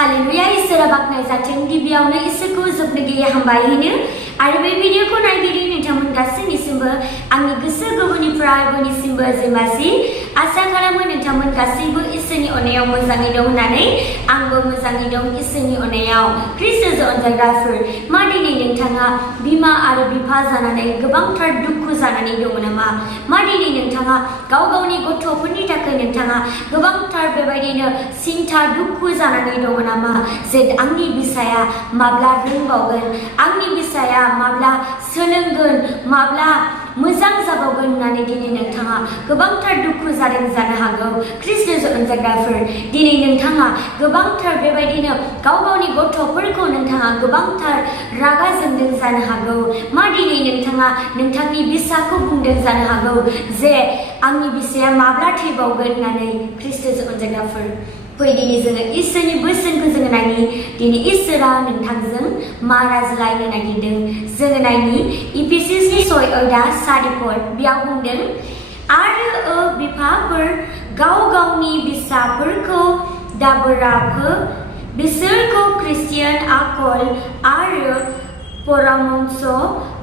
hallelujah इसोरा बाखनाय जाथों गिबियावनो इसोरखौ जोबनो गैयै हामबाय होनो आरो बे भिडिअखौ नायगिरि नोंथांमोन गासैनिसिमबो आंनि गोसो गोरबोनिफ्राय बयनिसिमबो जेमासि आसा खालामो नोंथांमोन गासैबो इसोरनि अननायाव मोजाङै दं होननानै आंबो मोजाङै दं इसोरनि अननायाव ख्रिस्ट'जों अनजाग्राफोर मा दिनै नोंथाङा बिमा आरो बिफा जानानै गोबांथार दुखु जानानै दङ नामा मा दिनै नोंथाङा गाव गावनि गथ'फोरनि थाखाय नोंथाङा गोबांथार बेबायदिनो सिन्था दुखु जानानै दङ नामा जे आंनि बिसाया माब्ला रोंबावगोन आंनि बिसाया माब्ला सोलोंगोन माब्ला मोजां जाबावगोन होननानै दिनै नोंथाङा गोबांथार दुखु जादों जानो हागौ ख्रिस्ट'जों अनजाग्राफोर दिनै नोंथाङा गोबांथार बेबायदिनो गाव गावनि गथ'फोरखौ नोंथाङा गोबांथार रागा जोंदों जानो हागौ मा दिनै नोंथाङा नोंथांनि बिसाखौ बुंदों जानो हागौ जे आंनि बिसाया माब्ला थैबावगोन होननानै ख्रिस्ट'जों अनजाग्राफोर फै दिनै जोङो इसोरनि बोसोनखौ जोङो नायनि दिनै इसोरा नोंथांजों मा रायज्लायनो नागिरदों जोङो नायनि इफिसियासनि 6:7 बेयाव बुंदों आरो बिफाफोर गाव गावनि बिसाफोरखौ dabwrap-hw बिसोरखौ ख्रिस्टियान आखल आरो परामर्श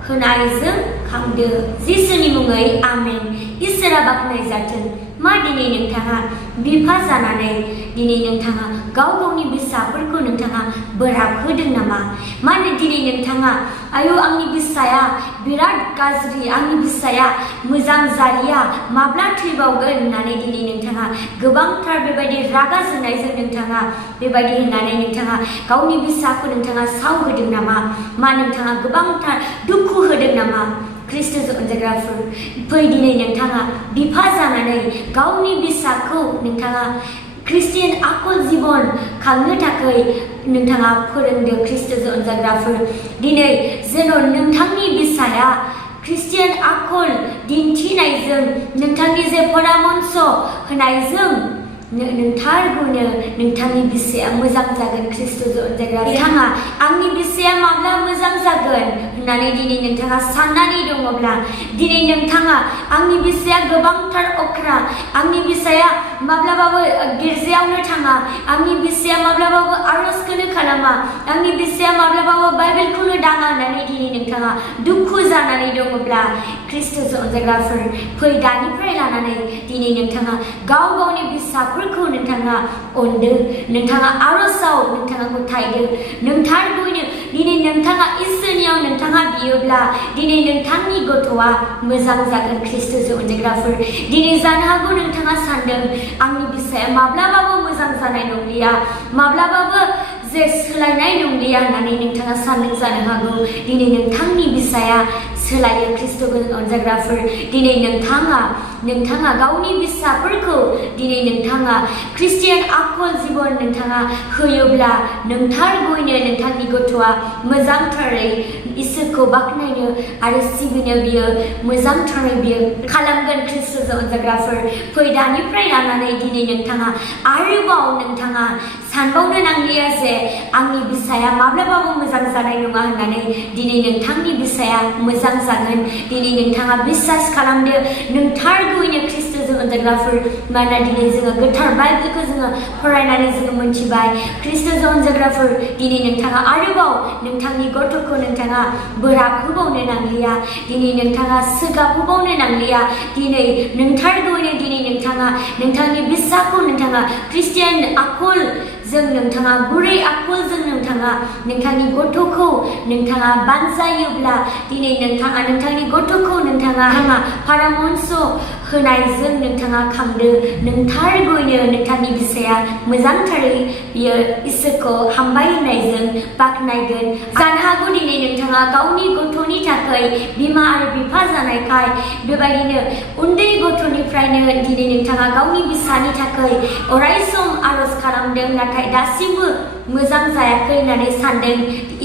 होनायजों खांदो जिसुनि मुङै आमेन इसोरा बाखनाय जाथों मा दिनै नोंथाङा बिफा जानानै दिनै नोंथाङा गाव गावनि बिसाफोरखौ नोंथाङा बोराब होदों नामा मानो दिनै नोंथाङा आयु आंनि बिसाया बिराद गाज्रि आंनि बिसाया मोजां जालिया माब्ला थैबावगोन होननानै दिनै नोंथाङा गोबांथार बेबायदि रागा जोंनायजों नोंथाङा बेबायदि होननानै नोंथाङा गावनि बिसाखौ नोंथाङा सावहोदों नामा मा नोंथाङा गोबांथार दुखु होदों नामा ख्रिस्ट'जों अनजाग्राफोर फै दिनै नोंथाङा बिफा जानानै गावनि बिसाखौ नोंथाङा ख्रिस्टियान आखल जीवन खांनो थाखाय नोंथाङा फोरोंदो ख्रिस्ट'जों अनजाग्राफोर दिनै जेन' नोंथांनि बिसाया ख्रिस्टियान आखल दिन्थिनायजों नोंथांनि जे परामर्श होनायजों नोंथारगौनो नोंथांनि बिसाया मोजां जागोन ख्रिस्ट'जों अनजाग्रा बिथाङा आंनि बिसाया माब्ला मोजां जागोन होननानै दिनै नोंथाङा साननानै दङब्ला दिनै नोंथाङा आंनि बिसाया गोबांथार अख्रा आंनि बिसाया माब्लाबाबो गिर्जायावनो थाङा आंनि बिसाया माब्लाबाबो आर'जखौनो खालामा आंनि बिसाया माब्लाबाबो बाइबेलखौनो दाङा होननानै दिनै नोंथाङा दुखु जानानै दङब्ला ख्रिस्ट'जों अनजाग्राफोर फै दानिफ्राय लानानै दिनै नोंथाङा गाव गावनि बिसाफोरखौ नोंथाङा अनदो नोंथाङा आर'जआव नोंथाङा गथायदो नोंथारगौनो दिनै नोंथाङा इसोरनियाव नोंथाङा बियोब्ला दिनै नोंथांनि गथ'आ मोजां जागोन ख्रिस्ट'जों अनजाग्राफोर दिनै जानो हागौ नोंथाङा सानदों आंनि बिसाया माब्लाबाबो मोजां जानाय नंलिया माब्लाबाबो जे सोलायनाय नंलिया होननानै नोंथाङा सानदों जानो हागौ दिनै नोंथांनि बिसाया सोलायो ख्रिस्ट'जों अनजाग्राफोर दिनै नोंथाङा गावनि बिसाफोरखौ दिनै नोंथाङा ख्रिस्टियान आखल जीवन नोंथाङा होयोब्ला नोंथारगौनो नोंथांनि गथ'आ मोजांथारै इसोरखौ बाख्नायनो आरो सिबिनो बियो मोजांथारै बियो खालामगोन ख्रिस्ट'जों अनजाग्राफोर फै दानिफ्राय लानानै दिनै नोंथाङा आरोबाव नोंथाङा सानबावनो नांलिया जे आंनि बिसाया माब्लाबाबो मोजां जानाय नङा होननानै दिनै नोंथांनि बिसाया मोजां जागोन दिनै नोंथाङा बिसास खालामदो नोंथारगौनो ख्रिस्ट'जों अनजाग्राफोर मानोना दिनै जोङो गोथार बाइबेलखौ जोङो फरायनानै जोङो मोनथिबाय ख्रिस्ट'जों अनजाग्राफोर दिनै नोंथाङा आरोबाव नोंथांनि गथ'खौ नोंथाङा बोराब होबावनो नांलिया दिनै नोंथाङा सोगाब होबावनो नांलिया दिनै नोंथारगौनो दिनै नोंथाङा नोंथांनि बिसाखौ नोंथाङा ख्रिस्टियान आखल जों नोंथाङा गुरै आखलजों नोंथाङा नोंथांनि गथ'खौ नोंथाङा बानजायोब्ला दिनै नोंथाङा नोंथांनि गथ'खौ नोंथाङा परामर्श होनायजों नोंथाङा खांदो नोंथारगौनो नोंथांनि बिसाया मोजांथारै बियो इसोरखौ हामबाय होनायजों बाख्नायगोन जानो हागौ दिनै नोंथाङा गावनि गथ'नि थाखाय बिमा आरो बिफा जानायखाय बेबायदिनो उन्दै गथ'निफ्रायनो दिनै नोंथाङा गावनि बिसानि थाखाय अरायसम आर'ज खालामदों नाथाय दासिमबो मोजां जायाखै होननानै सानदों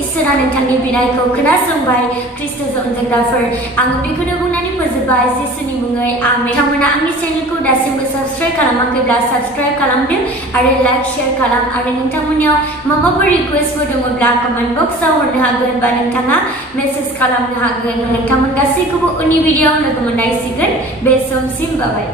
इसोरा नोंथांनि बिनायखौ खोनासंबाय ख्रिस्ट'जों अनजाग्राफोर आं बेखौनो बुंनानै फोजोबबाय जिसुनि मुङै आमेन नोंथांमोना आंनि चेनेलखौ दासिमबो साबस्क्राइब खालामाखैब्ला साबस्क्राइब खालामदो आरो लाइक शेयार खालाम आरो नोंथांमोननियाव माबाफोर रिक्वेस्टफोर दङब्ला कमेन्ट बक्सआव हरनो हागोन बा नोंथाङा मेसेज खालामनो हागोन नोंथांमोन गासैखौबो उननि भिडिअआव लोगो मोनलायसिगोन बे समसिम बाय